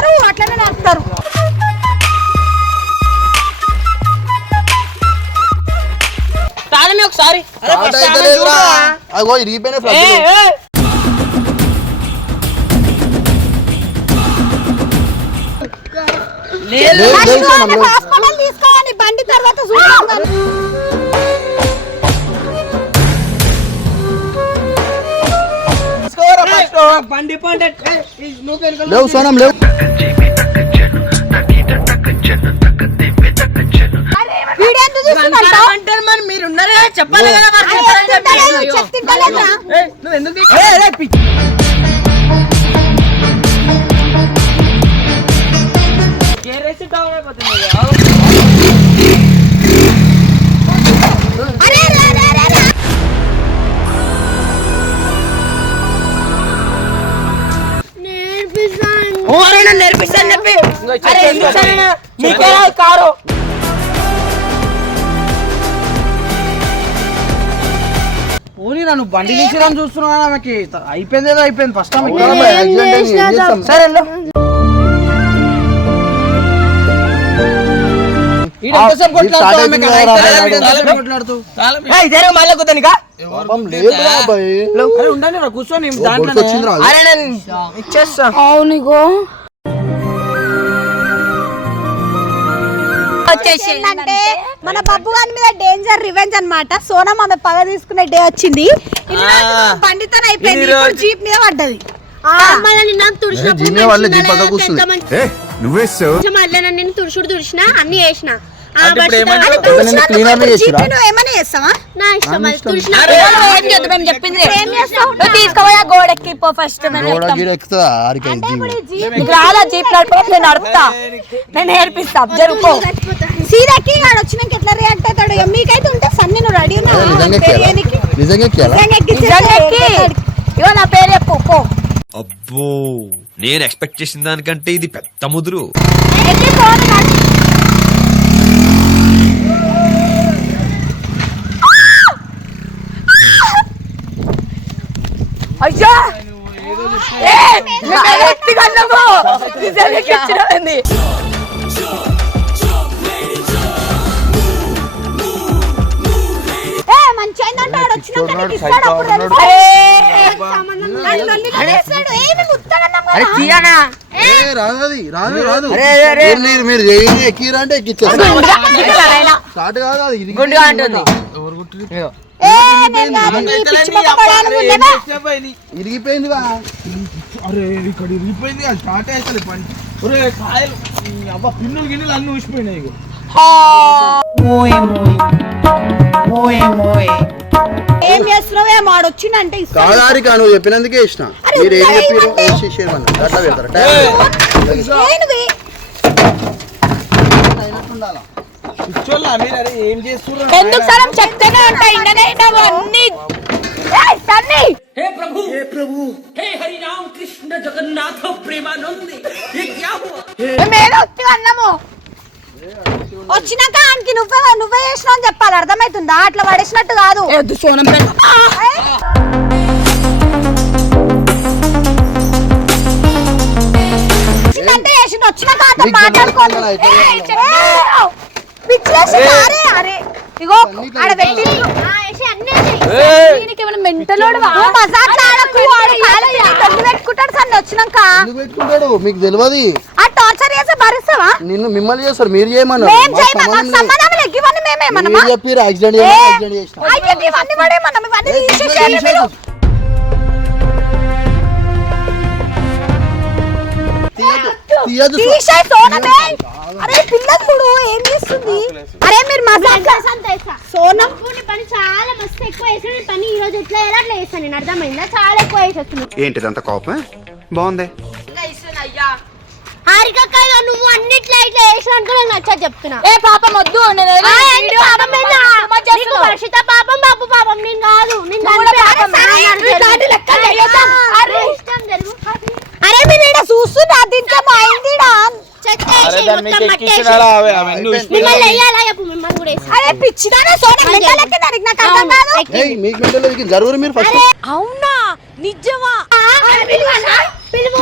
అందరూ అట్లనే నడుపుతారు. ఒకసారి హాస్పిటల్ తీసుకోవాలి బండి తర్వాత చూడాలి. బండి పంటే లేవు సోనం లేవు. మీరు ఉన్నారే చెప్పాలి కదా. నువ్వు ఎందుకు నేర్పిస్తాను చెప్పి కారు పోనీ నన్ను బండి తీసిరాని చూస్తున్నా. ఆమెకి అయిపోయింది ఏదో అయిపోయింది. ఫస్ట్ సరే ఉండండి కూర్చొని దాంట్లో ఇచ్చేస్తా. అవునిగో అంటే మన బబ్బు గారి మీద డేంజర్ రివెంజ్ అన్నమాట. సోనం ఆమె పగ తీసుకునే డే వచ్చింది. బండితో అయిపోయింది, జీప్ మీద పడ్డది. నేను తుడుచుడు తుడిచిన అన్ని చేసిన. ఏమని చేస్తావా? నా ఇష్టం అది తుడిచిన. తీసుకోవా గోడెక్కి ఫస్ట్ రాలా జీప్ నడుపుతా నేను నేర్పిస్తా. జరుపు సీదాకి వచ్చినాక ఎట్లా రియాక్ట్ అవుతాడు? మీకైతే ఉంటే సన్ని నువ్వు రెడీ ఇగో నా పేరు చెప్పు పో. అబ్బో నేను ఎక్స్పెక్ట్ చేసిన దానికంటే ఇది పెద్ద ముదురు. అయ్యా మంచి అయిందంటే ఆడు వచ్చినాక నీకు ఇస్తాడు. అప్పుడు మీరు ఎక్కిరంటే ఎక్కిచ్చేస్తారు. స్టార్ట్ కాదు అది ఇరిగిపోయింది. అరే ఇక్కడ ఇరిగిపోయింది. అది స్టార్ట్ అయ్యాలి పండి. కాయలు అబ్బా పిన్నులు గిన్నెలు అన్ని ఊసిపోయినాయి. ఏం చేస్తున్నావు? ఏం ఆడొచ్చిందంటే కాదారికా నువ్వు చెప్పినందుకే ఇష్టం. మీరు ఏం చెప్పారు? అట్లా పెడతారు ఏం చేస్తున్నారు? ఎందుకు సరం చెప్తూనే ఉంటాయి. అన్ని हे प्रभु हे हरि राम कृष्ण जगन्नाथ प्रेमानंद ये क्या हुआ? అన్నము వచ్చినాక ఆయనకి నువ్వే చేసినావు అని చెప్పాలి. అర్థమవుతుందా? అట్లా పడేసినట్టు కాదు. అంటే వచ్చినాక మాట్లాడుకోవాలి. ఇగో ఆడ పెట్టి పెట్టుకుంటాడు సార్ వచ్చినాక. మీకు తెలియదు. ఆ టార్చర్ చేస్తే భరిస్తావా? నిన్ను మిమ్మల్ని చేస్తారు. మీరు చేయమన్నారు చెప్పారు. యాక్సిడెంట్ అరే పిల్లలు ఏం చేస్తుంది? అరే మీరు సోనం పని చాలా మస్తు ఎక్కువ వేసాను. పని ఈ రోజు ఎట్లా అట్లా వేసాను. నేను అర్థమైందా? చాలా ఎక్కువ వేసేస్తుంది. ఏంటిదంత కోపం? బాగుంది. హారిక నువ్వు అన్నిట్లో ఇట్లా వేసాను కూడా నచ్చా చెప్తున్నా. ఏ పాపం వద్దు. వర్షిత పాపం బాబు పాపం నేను కాదు. అరే మీరు ఇక్కడ చూస్తున్నా దీంట్లో మా ఇంటిడా అరే పిచ్చిదానా సోనం మెంటలకి దానికి నాకు అర్థం కాదు. మీకు మెంటల్ జరుగురు మీరు ఫస్ట్. అవునా నిజమా? పిలువు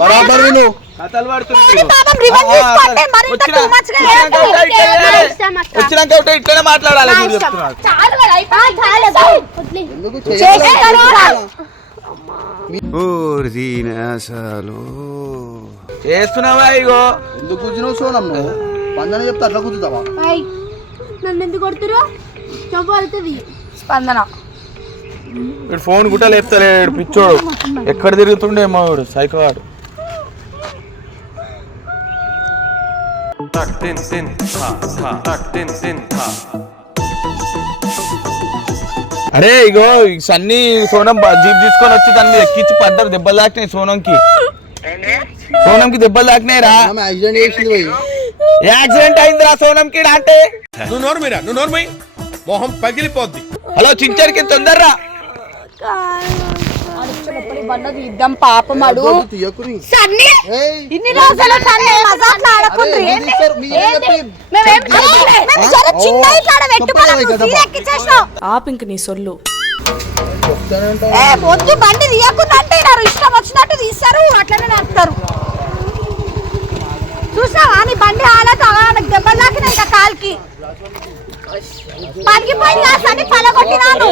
బరాబర్ విను. కథలు పడుతుంది పోనీ పాపం రివెంజ్ తీసుకోండి మరి ఇంత too much గా చేయొద్దు. వచ్చినాక ఒకటే ఇట్లనే మాట్లాడాలి మీరు చెప్తున్నారు. చాలు కదా, అయిపోయింది. చాలు కదా. వదిలే. ఎందుకు చేసేసారు కదా. చేస్తున్నావా ఇగో ఎందుకు కూర్చున్నావు సోనం నువ్వు? పందని చెప్తే అట్లా కూర్చుతావా? ఏయ్, నన్ను ఎందుకు కొడుతురు? చెప్పు వెళ్తుంది. స్పందన వీడు ఫోన్ గుట్ట లేపుతలేడు పిచ్చోడు. ఎక్కడ తిరుగుతుండే మా వాడు సైకో వాడు. అరే ఇగో సన్నీ సోనం జీప్ తీసుకొని వచ్చి దాని మీద ఎక్కించి పడ్డారు. దెబ్బలు తాకినాయి సోనంకి దెబ్బలు తాకినాయి రా. ఆమె యాక్సిడెంట్ చేసింది పోయి. యాక్సిడెంట్ అయిందిరా సోనంకి అంటే. నువ్వు నోర్మై మొహం పగిలిపోద్ది. హలో చించడికి తొందరరా. బండ తీద్దాం పాపం అడు వద్దు, తీయకురి. సన్నీ ఏయ్, ఇన్ని రోజులు సన్నీ మజాక్లు ఆడకుండ్రి. అరే, ఎందుకు తీస్తారు? మీరే చెప్పి మేమేం చేయలే. మేము జర చిన్న ఇట్లా పెట్టి మనం సీన్ ఎక్కించేసినాం. ఆపింక నీ సొల్లు. చెప్తానే ఉంటావు. ఏ వద్దు బండి తీయకుండా అంటే ఇష్టం వచ్చినట్టు తీస్తారు అట్లనే నడుపుతారు. చూసావా నీ బండి హాలత్ నాకు దెబ్బలు తాకినాయి ఇంకా కాలికి పగిపోయింది. సన్నీ పలగొట్టినాను.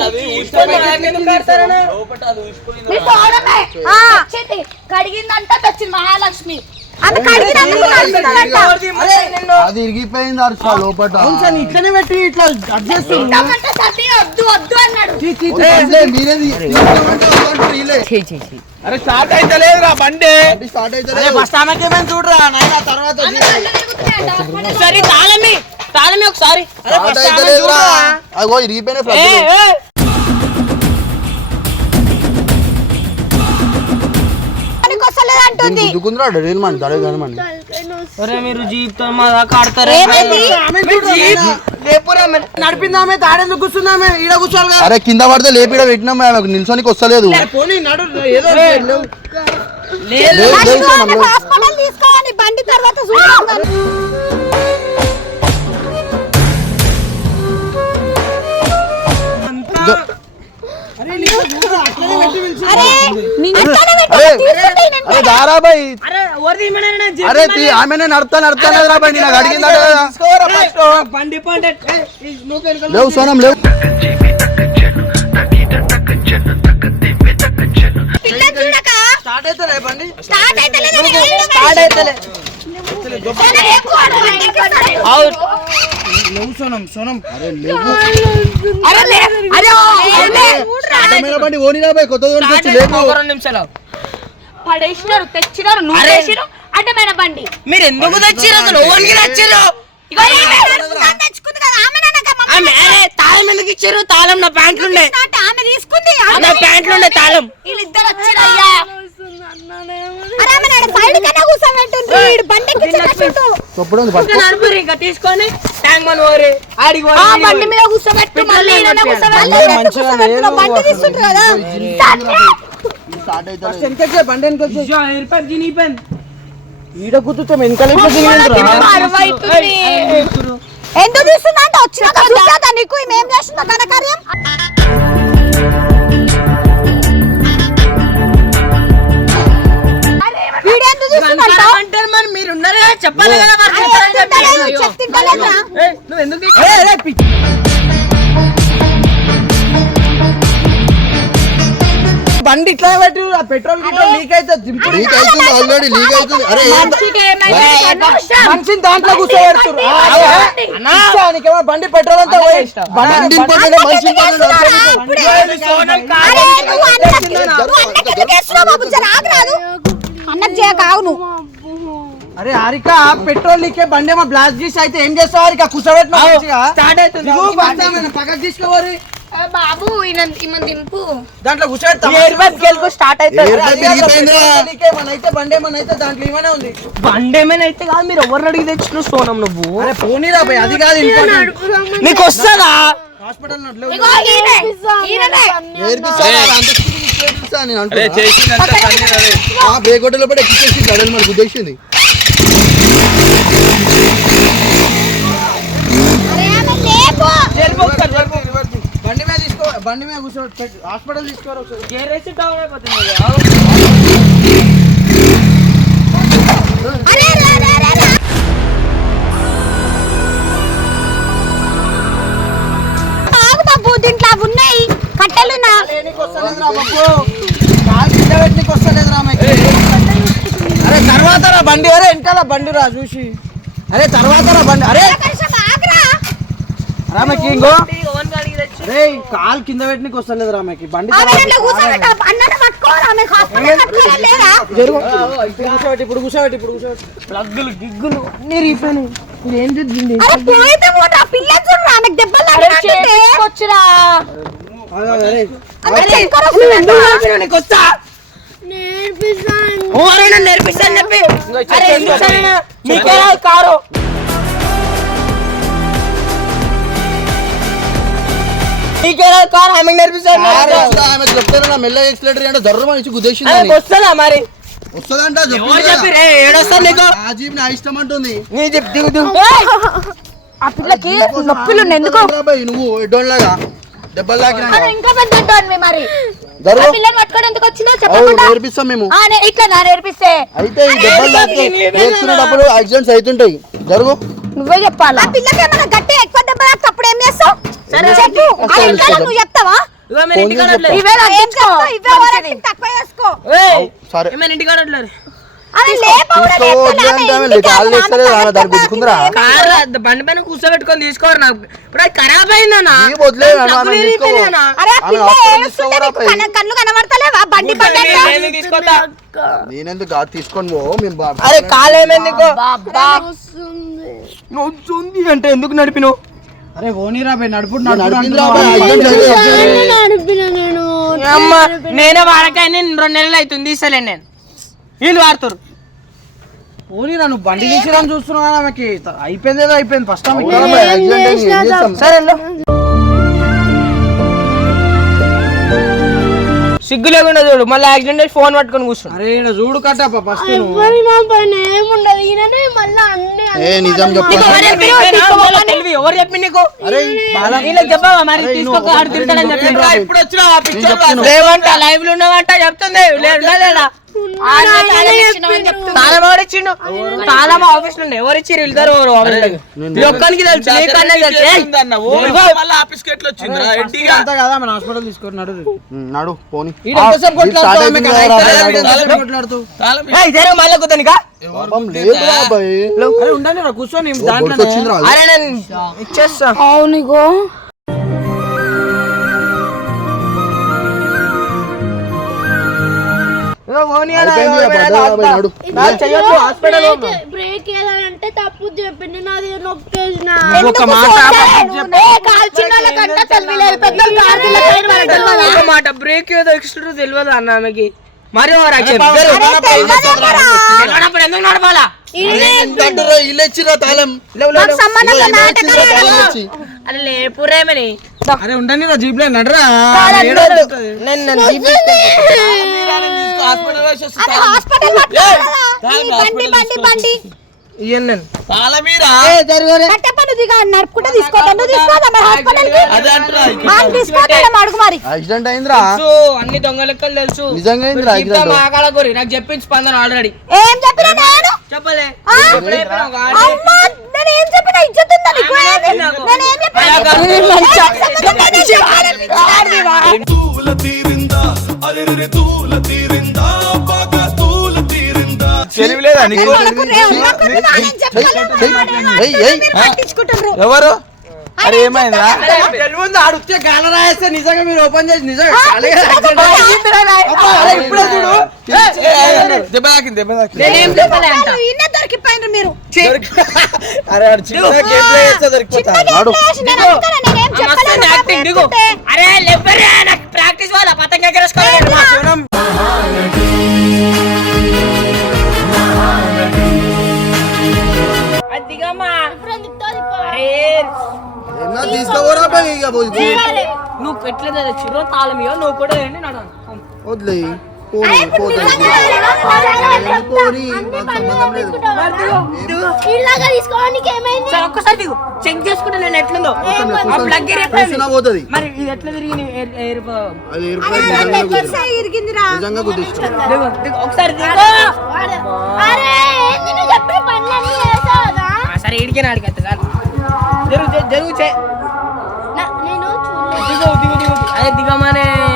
మీ తోడమే. కడిగిందంట తెచ్చింది మహాలక్ష్మి. అది కడిగినందుకు నడుస్తుందంట. అది ఇరిగిపోయింది అర్చ లోపట. ఇట్లనే పెట్టి ఇట్లా అడ్జస్ట్ ఇంతకంటే సతీ వద్దు వద్దు అన్నాడు. మీరే తీయమంటే అరే స్టార్ట్ అయితే లేదురా బండి. స్టార్ట్ అయితే ఫస్ట్ ఆమెకి ఏమైనా చూడరా నాయన తర్వాత సరే తాళమి ఒకసారి. స్టార్ట్ అయితే లేదురా. అగో ఇరిగిపోయిన అంటుంది. దుకుందిరా డెల్ మన దడే గనమని. మీరు జీవితం మా దాకా ఆడతారు. నడిపిందామే తాడేందుకు కూర్చుందామే ఈడ కూర్చోవాలి కదా. అరే కింద పడితే లేపిడ పెట్టినాం ఆమెకు నిల్చోనికి వస్తలేదు. పోనీ నడు ఏదో హాస్పిటల్ తీసుకోవాలి బండి తర్వాత చూడాలి. అరే దారాబాయ్. అరే ఆమెనే నడతానరా బాయ్. నాకు అడిగిందా కదా. లేవు సోనం లేవు. స్టార్ట్ అయితే బండి స్టార్ట్ అయితే సోనం బండి ఓనిరా బాయ్. కొత్తది కొనుక్కొచ్చి లేపు. పడేసినారు తెచ్చినారు నువ్వు చేసిరు అడ్డమైన బండి. మీరు ఎందుకు తెచ్చిర్రు అసలు? ఓన్కి తెచ్చిర్రు. తాళం ఎందుకు ఇచ్చారు? తాళం నా ప్యాంట్లు ఉండే, ఆమె తీసుకుంది. నా ప్యాంట్లు ఉండే తాళం. వీళ్ళిద్దరు వచ్చిరయ్యా. నడుపురు ఇంకా తీసుకొని ట్యాంక్ మన ఊరి ఆడికి ఆ బండి మీద కూర్చోబెట్టు మళ్ళీ ఈయననే కూర్చోబెట్టు. స్టార్ట్ అయితే బండి ఈడ కూర్చుంటాం వెనకాల అరవైతుంది. ఎందుకు తీస్తుందా అంటే వచ్చినాక చూసాదా నీకు ఏం చేస్తుందో ఘనకార్యం. వీడెందుకు తీస్తుందంట? అంటారు మరి మీరు ఉన్నారు కదా చెప్పాలి కదా. చెప్తింటలేదురా. నువ్వు ఎందుకు బండి ఇట్లా పెట్టి పెట్రోల్ లీక్ అయితే లీక్ అవుతుంది ఆల్రెడీ లీక్ అవుతుంది. అరే మనిషిని దాంట్లో కూర్చోబెడుతున్నారు. బండి పెట్రోల్ అంతా బండి ఇంపార్టెంట్ మనిషి ఇంపార్టెంట్. అన్నకు చేయక ఆవును. అరే హారిక పెట్రోల్ లీకే బండి ఏమో బ్లాస్ట్ చేసి అయితే ఏం చేస్తావు హారిక? కూర్చోబెట్టిన స్టార్ట్ అవుతుంది. పక్కకు తీసుకోవాలి బాబు ఈయన దింపు. దాంట్లో కూర్చోబెడతా స్టార్ట్ అవుతుంది. అయితే బండి ఏమైనా అయితే దాంట్లో ఏమైనా ఉంది. బండి ఏమైనా అయితే కాదు, మీరు ఎవరిని అడిగి తెచ్చిన సోనం నువ్వు? అరే పోనీరా భయ్, అది కాదు ఇంపార్టెంట్. నీకు వస్తుందా? హాస్పిటల్ బ్రేక్ హోటల్ పడి ఎక్కించేసి గడలు మనకు ఉద్దేశింది. బండి మీద కూర్చో హాస్పిటల్ తీసుకోవాలి. బండి అరే వెనకాల బండి రా చూసి అరే తర్వాత రా బండి అరే రామకి ఇంకో అరే కాలు కింద పెట్టడానికి వస్తలేదు రామకి బండి ఇప్పుడు కూర్చోబెట్టి ప్లగ్గులు గిగ్గులు అన్ని రీపోయినాయి ఏం జరిగింది నేర్పిస్తాను చెప్పి కారు కారు ఆమె నేర్పిస్తాను చెప్తాను మెల్ల ఎక్స్లేటర్ అంటే జర్రమని ఇచ్చి గుద్దేసింది వస్తుందా మరి వస్తుందంట నా ఇష్టం అంటుంది ఆ పిల్లకి నొప్పులు ఎందుకు నువ్వు ఎడ్డోళ్ళగా దెబ్బలు తాకినా ఇంకా పెద్ద మరి పిల్లని పట్టుకొని ఎందుకు వచ్చినా నేర్పిస్తాం మేము ఇట్లా నేర్పిస్తే అయితే ఈ దెబ్బలు తాకి నేర్చుకునేటప్పుడు యాక్సిడెంట్స్ అవుతుంటాయి జరుగు నువ్వే చెప్పాలి ఆ పిల్లకి ఏమైనా గట్టి ఎక్కువ దెబ్బ తాకితే అప్పుడు ఏం చేస్తావు నువ్వు చెప్తావా బండి పైన కూర్చోబెట్టుకొని తీసుకోరు నాకు ఇప్పుడు అది ఖరాబ్ అయిందన్నా కళ్ళు కనబడతలేవా బండి తీసుకోతా నేనెందుకు తీసుకొని అరే కాలేమైంది నొచ్చుంది అంటే ఎందుకు నడిపినావు అరే ఓనీరా బై నడుపు నేనే వాడకాయని 2 నెలలు అవుతుంది ఇస్తలే నేను వీళ్ళు వాడుతారు ఓనీరా నువ్వు బండి తీసిరా చూస్తున్నావు ఆమెకి అయిపోయింది ఏదో అయిపోయింది ఫస్ట్ సరే సిగ్గు లేకుండా చూడు మళ్ళీ యాక్సిడెంట్ ఫోన్ పట్టుకొని కూర్చున్నా అరే చూడు కట్టప్ప ఫస్ట్ ఎవరు చెప్పి నీకు చెప్పావా మరి తీసుకోక తింటాడని చెప్పి ఇప్పుడు వచ్చిన లైవ్ లో ఉన్నావంట చెప్తుంది లేదా తాళమా ఆఫీస్ నుండి ఎవరు ఇచ్చి వెళ్తారు ఒక్కరికి తెలుసు హాస్పిటల్ తీసుకొని నడు పోనీ మళ్ళీ కుదనికా ఉండండి కూర్చొని అరే నేను ఇచ్చేస్తా అవునిగో బ్రేక్ ఏదంటే తప్పు చెప్పింది నాది నొప్పేసిన ఒక మాట బ్రేక్ ఏదో ఎక్స్ట్రా తెలియదు అన్న ఆమెకి మరి ఎందుకు నడపాలా అరే లేపురేమని అరే ఉండండి రా జీప్ లో నడరా యాక్సిడెంట్ అయిందిరా అన్ని దొంగ లెక్కలు తెలుసు నిజంగా నాకు చెప్పించి స్పందన ఆల్రెడీ ఏం చెప్పినా నేను చెప్పలే ఎవరు అరే ఏమైందా ఆడుచ్చే గాల రాయేస్తే నిజంగా మీరు ఓపెన్ చేసి నిజంగా ఇప్పుడే చూడు దెబ్బ తాకింది దొరికిపోయిన మీరు అరే అరే నాకు ప్రాక్టీస్ వాళ్ళ పతంగా నువ్వు పెట్టలేదు చిరు తాళమియో నువ్వు కూడా వదిలే ఒక్కసారి దిగు చెక్ చేసుకుంటే నేను ఎట్లుందో మరి ఇది ఎట్లా తిరిగి ఒకసారి సరే ఇడికే నాడికి జరుగు దిగు దిగు అదే దిగమనే